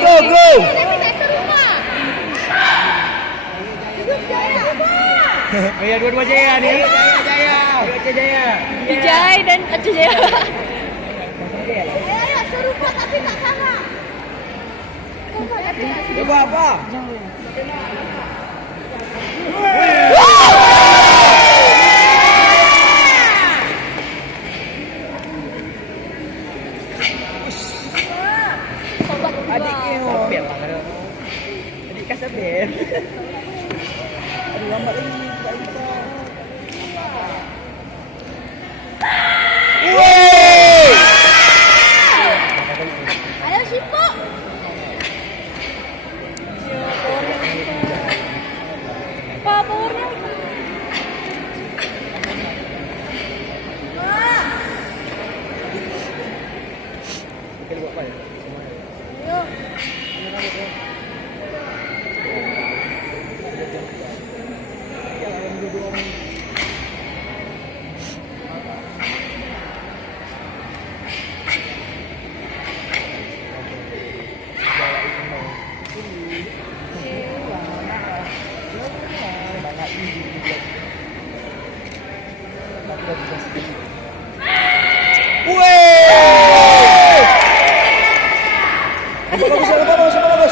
go. Iya, dua-dua Jaya nih. Jaya. Vijay dan Acu Jaya. Ayo serupa tapi tak sama. Coba apa? Adiknya sabel lah. Adik kan sabel. Aduh lambat lagi. Ayo Simpo. Apa powernya? Kita buat apa ya? Ayo. Bagus.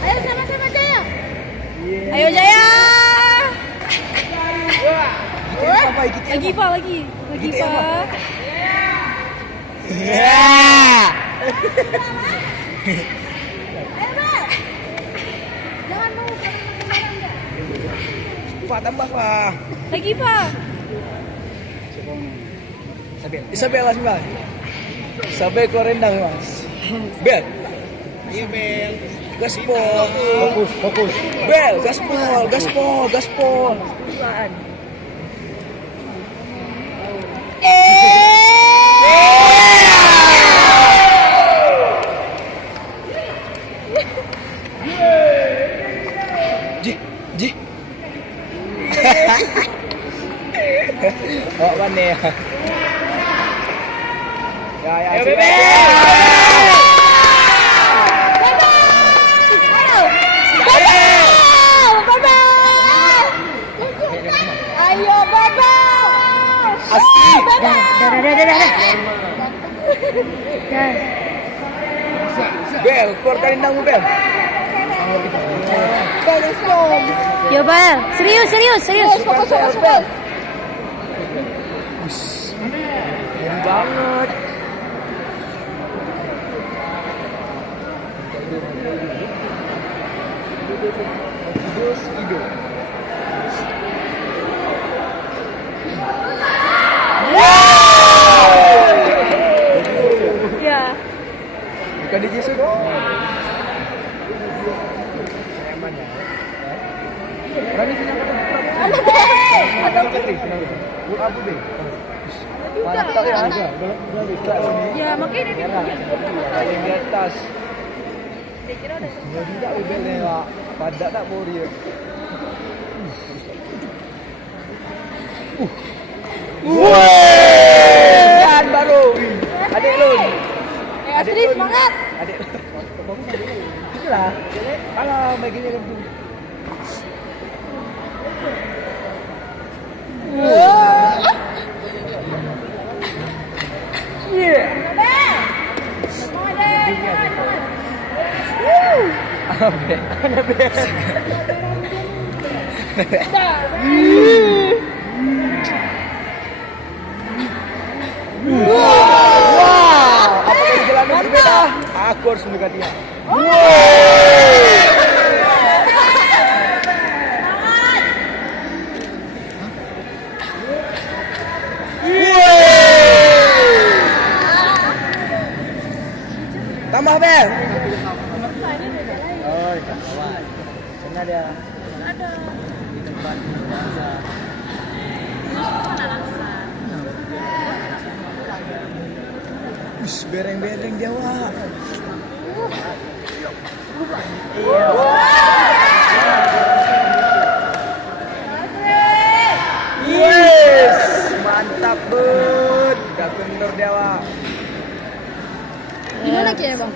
Ayo sama-sama Jaya. Ayo Jaya. Apa kita? Lagi Pak lagi. Lagi Kita apa? Pak. Ayo Bel. Jangan mau kemana-mana enggak. Pak tambah Pak. Lagi Pak. Isabel lah Isabel. Isabel keluar rendang Mas. Bel. Iya, Bel. Gaspol. Fokus. Bel, gaspol. Ji. Oh, mana ya? Ya. Ayo, Bel. Ayo Babel. Asli. Bel, keluarkan rendangmu Bel. Bagus dong. Yo Bel. Serius. Fokus. Keren banget. Hidup. Ya. Bukan di Jesu dong. Berani sini apa? Abu deh. Mana tak ya? Ya makanya dia. Ada yang di atas. Ya tidak bebelnya lah. Padat tak bori ya. Kan baru. Adik Lun. Asri semangat. Adik. Itulah. Kalau baginya kan tu. Wow, apa yang jalan berbeda? Aku harus mendekatinya. Tambah Bel. Oh, kawan. Sana dia. Ada. Di tempat biasa. Bereng-bereng dia wak. Yes, mantap bet. Gak kendor dia wak. Gimana Kiai bang?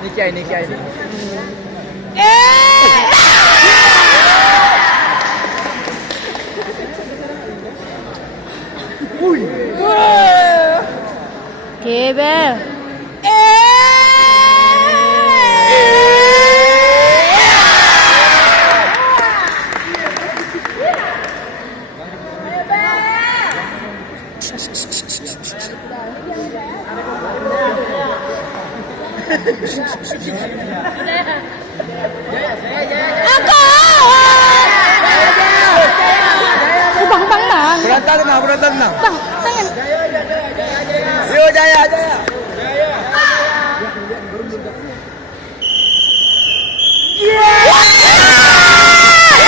Ini Kiai, ini Kiai. Oke, Bel. Berantakan nah, berantakan nah. Bang, tangan. Yo Jaya, Jaya.